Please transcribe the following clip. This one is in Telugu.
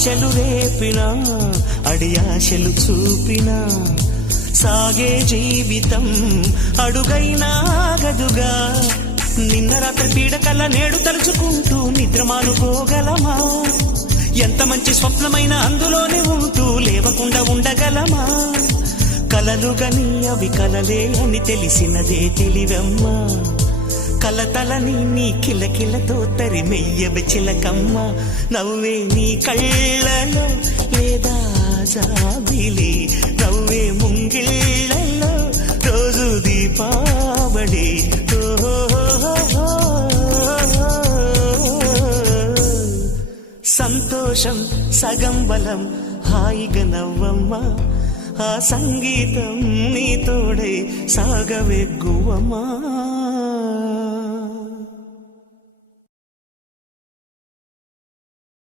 ఆశలు రేపినా అడియాశలు చూపినా సాగే జీవితం అడుగైనా ఆగదుగా. నిన్న రాత్రి పీడకల్లా నేడు తలుచుకుంటూ నిద్రమానుకోగలమా? ఎంత మంచి స్వప్నమైన అందులోనే ఉంటూ లేవకుండా ఉండగలమా? కలలుగని అవి కలలే అని తెలిసినదే తెలివమ్మా. కలతలని నీ కిలకిలతో తరిమెయ్యవి చిలకమ్మ. నవ్వే నీ కళ్ళలో లేదా జాబిలి, నవ్వే ముంగిళ్ళలో రోజు దీపావళి. సంతోషం సగం బలం, హాయిగా నవ్వమ్మా. ఆ సంగీతం నీ తోడై సాగవెగ్గువమ్మా.